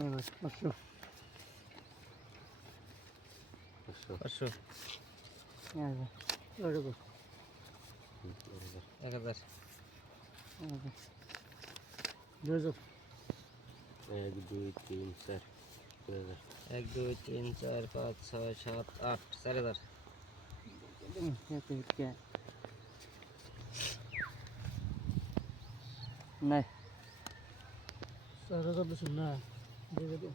500 500 1000 2000 1 2 3 4 1 2 3 4 5 6 7 8 4000 নাই 4000 দিছেন না দিয়ে দাও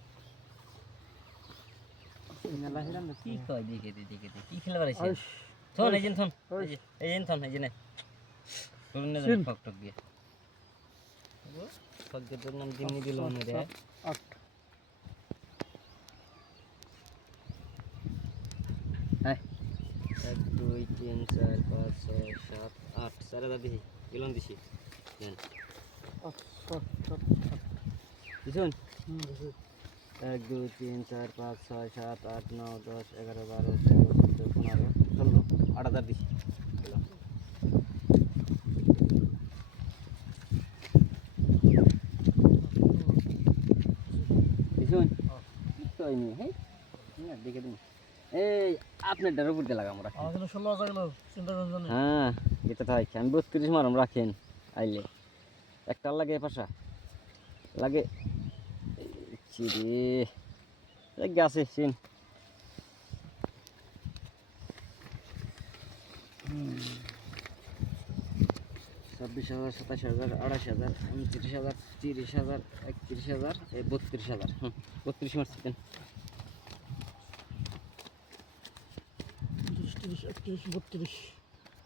মেলা হিরাম কি কয় দেখে কি খেলা পারিছে থন এই জিন থন এই জিন থন এই জিনে শুনুন না ফক টক দিয়ে ফক দিয়ে তোর নাম জিমনি দিল মনে রে 8 হ্যাঁ 1 2 3 4 5 6 7 8 4000 দিছি গেলন দিছি দেন দিছুন 1 2 3 4 5 6 7 8 9 10 11 12 13 14 15 16 8000 দিছি দিছুন কইনি হ্যাঁ না দেখে দিন এই আপনি ডার উপর দিয়ে লাগা আমরা আমাদের 16000 গেল চিন্তা করবেন না হ্যাঁ এটা তাই আমি 32 মারম রাখেন আইলে একটা লাগে পাশা লাগে চিরে এক গাছে সিন 26000 27000 28000 29000 30000 31000 32000 32 মারছেন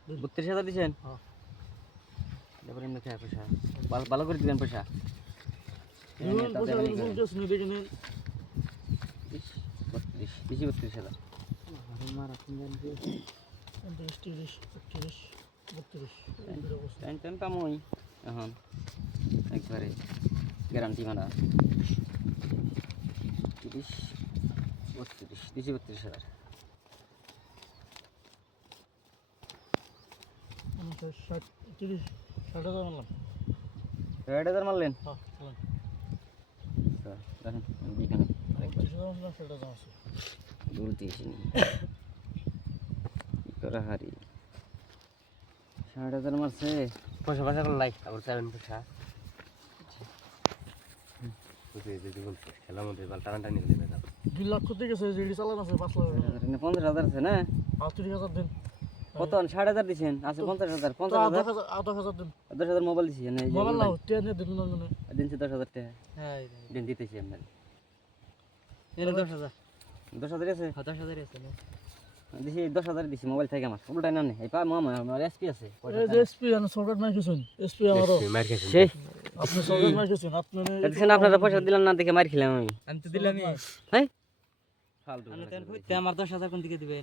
32000 দিছেন হ্যাঁ এবার এমনি খায় পয়সা ভালো করে দিবেন পয়সা দিবেন পয়সা বলতেছ না দেখে নেন 32000 মারা কিনবেন যে 30 30 32 টাইম পামই এখন একবারে গ্যারান্টি মানা 30 32 32000 60 মারলাম 6000 মারলেন হ্যাঁ দেখেন এখানে 60 আছে দূর দিয়েছি কি করা হারি 6000 মারছে পয়সা পয়সা করে লাই আবার চাবেন পয়সা খেলার মধ্যে টানাটানি হয়ে যাবে 2 লাখ কোটি গেছে জিডি চালান আছে 5 লাখ 50000 আছে না 30,000 দিন কত 6000 দিছেন আছে 50000 10,000 দিন 10000 মোবাইল দিছেন এই মোবাইল নাও টেনে দিন না মানে দিনছে 10000 টাকা হ্যাঁ দিন দিতেছি আমরা এর 10,000 10000 আছে 10,000 আছে না দিছি 10000 দিছি মোবাইল থেকে আমার উল্টাই না এই পা মামা আমার এসপি আছে এই যে এসপি আন সরকার মার কিছুন এসপি আমারও মার খাইছি সেই আপনি সরকার মার কিছুন আপনি দেখছেন আপনারা পয়সা দিলেন না দেখে মার খেলাম আমি তো দিলামই হ্যাঁ ফালতু আমি তেন কইতে আমার 10,000 কোন দিকে দিবেন